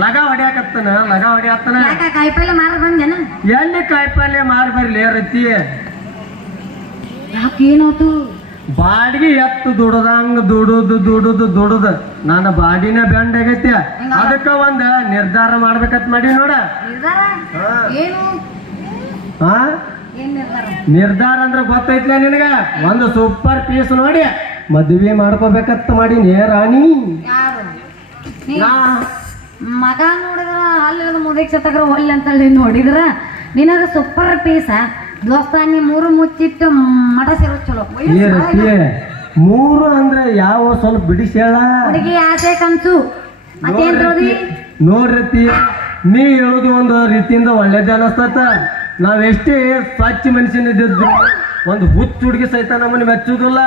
ಲಗ ಹೊಡ್ಯಾಕತ್ತನ ಲಗ ಹೊಡ್ಯಾತನ ಕಾಯಿಪಲ್ಲೆ ಮಾರ ಬಂದೇನ ಎಲ್ಲಿ ಕಾಯಿಪಲ್ಲೆ ಮಾರಿ ಬರ್ಲಿ ರತಿ ಯಾಕೇನಾಯ್ತು ಬಾಡಿಗೆ ಎತ್ತು ದುಡದಂಗ ದುಡುದು ನನ್ನ ಬಾಡಿನ ಬೆಂಡ್ ಆಗೈತಿ ಅದಕ್ಕ ಒಂದ್ ನಿರ್ಧಾರ ಮಾಡ್ಬೇಕತ್ ಮಾಡಿ ನೋಡ ನಿರ್ಧಾರ ಅಂದ್ರ ಗೊತ್ತೈತ್ಲ ನಿನಗ ಒಂದು ಸೂಪರ್ ಪೀಸ್ ನೋಡಿ ಮದ್ವೆ ಮಾಡ್ಕೋಬೇಕತ್ ಮಾಡೀನಿ ರಾಣಿ ಮಗ ನೋಡಿದ್ರ ಅಲ್ಲಿ ಮುದಕ್ ಸತ್ತಗ್ರ ಹೊಲ್ ಅಂತ ನೋಡಿದ್ರ ನಿನಗ ಸೂಪರ್ ಪೀಸ ದೋಸ್ತ ನೀ ಮೂರು ಮುಚ್ಚಿಟ್ಟು ಮಠ ಸೇರೋ ಚಲೋ ಮೂರು ಅಂದ್ರೆ ಯಾವ ಸ್ವಲ್ಪ ಬಿಡಿಸಿ ಹೇಳ ಹುಡುಗಿ ಆಸೆ ಕನ್ಸು ನೋಡ್ರತಿ ನೀ ಹೇಳುದು ಒಂದು ರೀತಿಯಿಂದ ಒಳ್ಳೇದೇ ಅನಸ್ತತ ನಾವೆಷ್ಟೇ ಸ್ವಚ್ಛ ಮನುಷ್ಯನಿದ್ದು ಒಂದು ಹುಚ್ಚ ಹುಡುಗಿ ಸಹಿತ ನಮ್ಮನ್ನ ಮೆಚ್ಚುದಿಲ್ಲ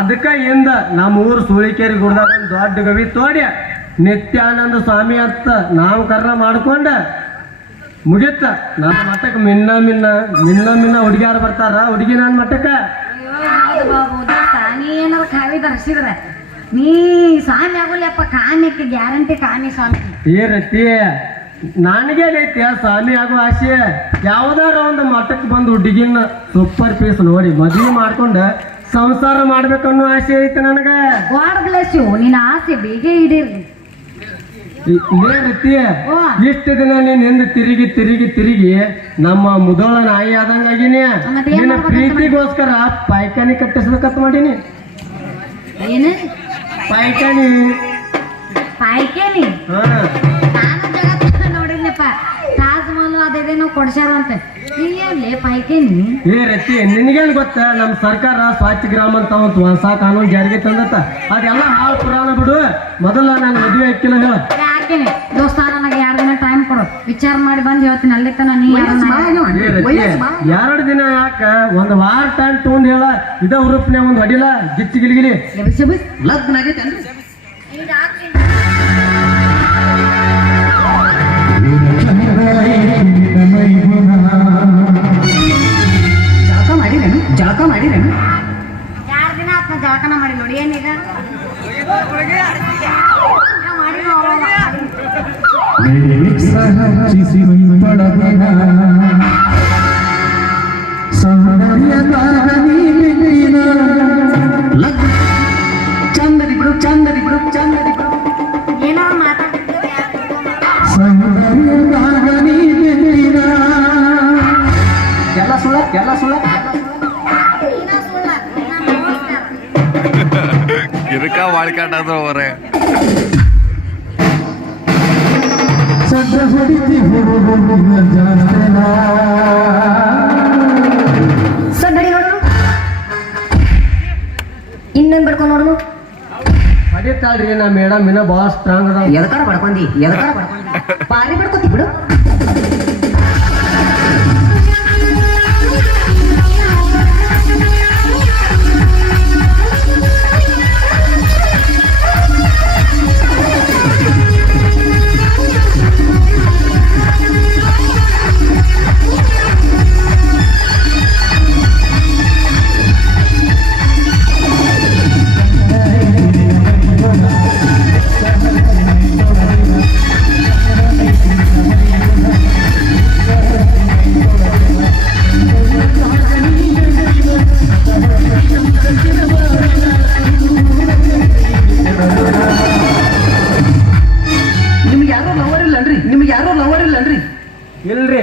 ಅದಕ್ಕ ಇಂದ ನಮ್ಮ ಊರು ಸುಳಿಕೇರಿ ಗುಡ್ದಾಗ ಒಂದು ದೊಡ್ಡ ಗವಿ ತೋಡಿ ನಿತ್ಯಾನಂದ ಸ್ವಾಮಿ ಅಂತ ನಾಮಕರಣ ಮಾಡ್ಕೊಂಡ ಮುಗಿತ ನನ್ನ ಮಠಕ್ಕೆ ಮಿನ್ನ ಹುಡುಗಿಯಾರು ಬರ್ತಾರ ಹುಡುಗಿ ನನ್ನ ಮಠಕ್ಕ ನೀ ಏನಾರ ಕಾವಿ ತರಿಸಿದ್ರ ನೀ ಸ್ವಾಮಿ ಆಗೋಲ್ಲಪ್ಪ ಕಾಮ್ಯಕ್ಕೆ ಗ್ಯಾರಂಟಿ ಕಾಮಿ ಸ್ವಾಮಿ ರತಿ ನನಗೆ ಐತಿ ಸ್ವಾಮಿ ಆಗೋ ಆಸೆ ಯಾವ್ದಾರ ಒಂದು ಮಠಕ್ಕೆ ಬಂದು ಹುಡುಗಿನ ಸೂಪರ್ ಪೀಸ್ ನೋಡಿ ಮದ್ವೆ ಮಾಡ್ಕೊಂಡ ಸಂಸಾರ ಮಾಡ್ಬೇಕನ್ನೋ ಆಸೆ ಐತಿ ನನಗ ಗಾಡ್ ಬ್ಲೆಸ್ ಯು ನಿನ್ನ ಆಸೆ ಬೇಗ ಈಡೇರ್ಲಿ ರತಿ ಇಷ್ಟು ದಿನ ನೀನ್ ಹಿಂದೆ ತಿರುಗಿ ನಮ್ಮ ಮುದೋಳ ನಾಯಿ ಆದಂಗಾಗಿನಿ ನಿನ್ನ ಪ್ರೀತಿಗೋಸ್ಕರ ಪಾಯ್ಕಾನಿ ಕಟ್ಟಿಸ್ಬೇಕತ್ ಮಾಡೀನಿ ಏನು ಪಾಯ್ಕಾನಿ ನಾನು ಜಗತ್ತ ನೋಡಿದ್ನಪ್ಪ ತಾಜ್ ಮಹಲ್ ಅದೇನೋ ಕೊಡ್ಸ್ಯಾರ ಅಂತ ನೀ ಪಾಯ್ಕೇನಿ ರತಿ ನಿನ್ಗೇನ್ ಗೊತ್ತ ನಮ್ ಸರ್ಕಾರ ಸ್ವಚ್ಛ ಗ್ರಾಮ ಅಂತ ಒಂದು ಹೊಸ ಕಾನೂನು ಜಾರಿಗೆ ತಂದತ್ತ ಅದೆಲ್ಲ ಹಾಳು ಪುರಾಣ ಬಿಡು ಮೊದಲ ನಾನು ಮದುವೆ ಹಾಕಿಲ್ಲ ಹೇಳ ಹಾಕೇನಿ ದೋಸ್ತ ನನಗೆ 2 ದಿನ ಟೈಮ್ ಕೊಡು ವಿಚಾರ ಮಾಡಿ ಬಂದು ಹೇಳ್ತೀನಿ ಅಲ್ಲಿ ತನ ನೀ 2 ದಿನ ಯಾಕ ಒಂದು ವಾರ ಟೈಮ್ ತಗೊಂಡ್ ಹೇಳ ಇದ ಹುರುಪ್ನೆ ಒಂದು ಹೊಡಿಲ್ಲ ಗಿಚ್ಚಿ ಗಿಲಿಗಿಲಿ ಲಗ್ನ ಆಗೈತೆ ಜಳಕ ಮಾಡಿರೇನು 2 ದಿನ ಆತ ಜಳಕನ ಮಾಡಿ ನೋಡಿ ಏನೀಗ ಚಂದದಿ ಬಿಡು ಏನೋ ಮಾತಾಡ್ತಿದ್ದೆ ಎಲ್ಲ ಸುಳ್ಳ ಇದಕ್ಕ ಮಾಡ್ಕೊಂಡ್ರು ಅವರೇ ಸಡ್ಡಿ ನೋಡು ಇನ್ನೇನ್ ಬಡ್ಕೊಂಡು ನೋಡು ಹೊಡಿತಾಳ್ರಿ ನಾ ಮೇಡಮ್ ಇನ್ನ ಬಾಳ ಸ್ಟ್ರಾಂಗ್ ಅದ ಎದಕಾರ ಬಡ್ಕೊಂಡಿ ಪಾರಿ ಬಡ್ಕೊತಿ ಬಿಡು ಇಲ್ರಿ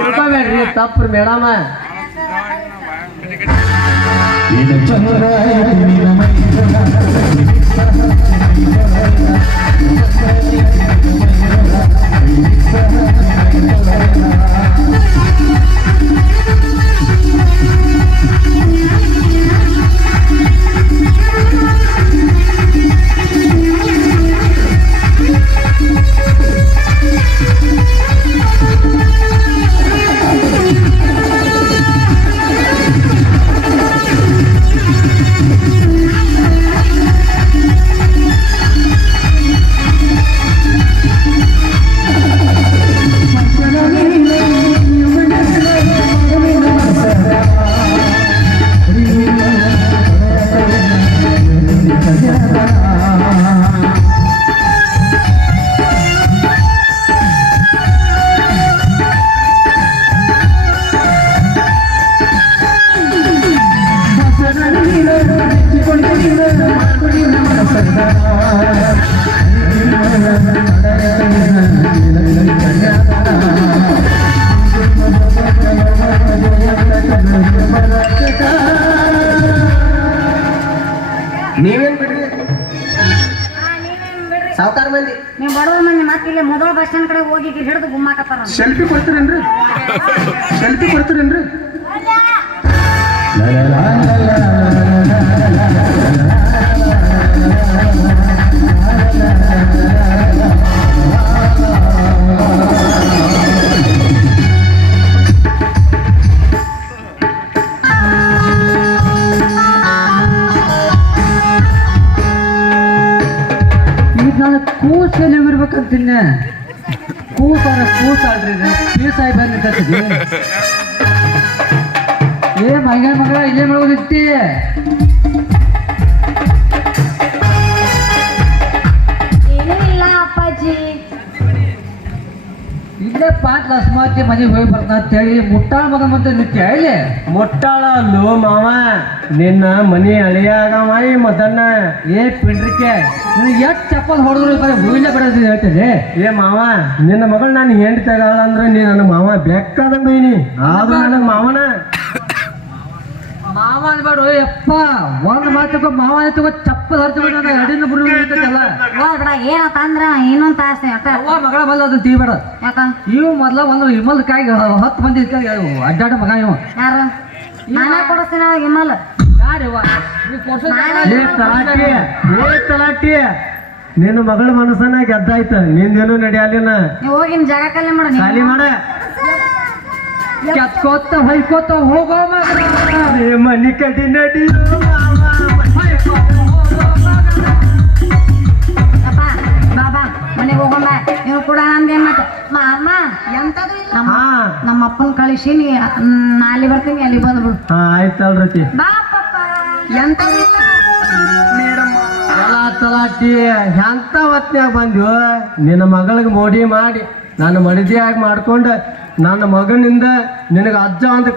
ತಿಳ್ಕೊಬೇಡ್ರಿ ತಪ್ಪ್ರಿ ಮೇಡಮ ನೀವೇನ್ ಬಿಡ್ರಿ ಸಾವುಕಾರ ಮಂದಿ ನೀವು ಬಡವ ಮಂದಿ ಮತ್ತೆ ಇಲ್ಲಿ ಮೊದಲ ಬಸ್ ಸ್ಟ್ಯಾಂಡ್ ಕಡೆ ಹೋಗಿ ಹಿಡಿದು ಗುಮ್ಮಾಕತ್ತಾರ ಸೆಲ್ಫಿ ಕೊಡ್ತೀರೇನ್ರಿ ಸೆಲ್ಫಿ ಕೊಡ್ತೀರೇನ್ರಿ ಈಗ ನಾನು ಕೂಸಲ್ಲಿ ಇರ್ಬೇಕಂತೀನಿ ಕೂಸಾರ ಕೂಸಾಡ್ರಿ ಪೀಸ್ ಆಗಿ ಬಂದಿದ್ದೀವಿ ಏ ಮಗಳ ಇಲ್ಲೇ ಮಾಡೋದಿತ್ತಿ ಏನೂ ಇಲ್ಲ ಅಪ್ಪಾಜಿ ಇಲ್ಲೇ ಪಾಟ್ ಲಸ್ಮಾತಿ ಮನೆಗೆ ಹೋಗಿ ಬರ್ತಾನ ಅಂತೇಳಿ ಮುಟ್ಟಾಳ ಮಗ ಮತ್ತೆ ನಿತ್ಯ ಇಲ್ಲಿ ಮೊಟ್ಟಾಳ ಅಲ್ಲೋ ಮಾವ ನಿನ್ನ ಮನಿ ಅಳಿಯಾಗವ ಈ ಮದನ್ನ ಏ ಪಿಂಡ್ರಿಕೆ ನಿನಗೆ ಎಷ್ಟು ಚಪ್ಪಲ್ ಹೊಡೆದ್ರು ಬರೀ ಹೂವಿನ ಬಿಡೋದು ಹೇಳ್ತೇನೆ ಏ ಮಾವ ನಿನ್ನ ಮಗಳು ನಾನು ಹೆಂಡತಿ ತಗೊಳ ಅಂದ್ರೆ ನೀ ನನ್ನ ಮಾವ ಬೇಕಾದಂಗ ನೀ ಆದ್ರೂ ನನಗ್ ಮಾವನ ಮಾವ ಅನ್ಬೇಡು ಯಪ್ಪ ಒಂದ್ ಮಾತಕ್ಕ ಮಾವ ತಗೋ ಚಪ್ಪಲ್ ಹರ್ತೀವಿ ನನ್ನ ಅಡಿನ ಬುರು ಹೇಳ್ತೈತಲ್ಲ ಬಿಡ ಏನಂತ ಅಂದ್ರ ಇನ್ನೊಂದು ತಾಸು ಅಟ್ಟ ಅವ್ವ ಮಗಳ ಬಲ್ಲ ಅದನ್ನ ತೀಬೇಡ ಯಾಕ ಇವು ಮೊದ್ಲ ಒಂದು ಹಿಮಲ್ ಕಾಯಿಗೆ 10 ಮಂದಿ ಅಡ್ಡಾಡ ಮಗ ಇವ ಯಾರು ನಾನೇ ಕೊಡಿಸ್ತೀನಿ ಅವಾಗ ಹಿಮಲ್ ಯಾರಿವ ನೀವು ಕೊಡ್ಸೋದು ಏ ತಲಾಟಿ ನಿನ್ನ ಮಗಳ ಮನಸ್ಸನ್ನ ಗೆದ್ದಾಯ್ತ ನಿಂದೇನು ನಡೆಯಲಿನ ನೀವು ಹೋಗಿ ನಿಮ್ ಜಾಗ ಕಲ್ಲಿ ಮಾಡು ಖಾಲಿ ಮಾಡ ಕೆತ್ಕೋತ ಹೊಯ್ಕೋತ ಹೋಗೋ ಮಗ ಏ ಮನಿ ಕಡಿ ನಡಿ ಅಪ್ಪ ಬಾಬಾ ಮನೆಗೆ ಹೋಗೋಣ ನೀವು ಕೂಡ ನಂದೇನ್ ಮಾತು ಅಮ್ಮ ಎಂತದು ನಮ್ಮ ಹಾ ನಮ್ಮ ಅಪ್ಪನ ಕಳಿಸಿ ನೀ ಅಲ್ಲಿ ಬರ್ತೀನಿ ಅಲ್ಲಿ ಬಂದ್ಬಿಡು ಹಾ ಆಯ್ತಲ್ರತಿ ಬಾ ಪಪ್ಪ ಎಂತದು ತಲಾಟಿ ಎಂತ ಹೊತ್ನ್ಯಾಗ ಬಂದ್ಯೋ ನಿನ್ನ ಮಗಳಿಗೆ ಮೋಡಿ ಮಾಡಿ ನಾನು ಮಡಿದಿಯಾಗಿ ಮಾಡ್ಕೊಂಡು ನನ್ನ ಮಗನಿಂದ ನಿನಗೆ ಅಜ್ಜ ಅಂತ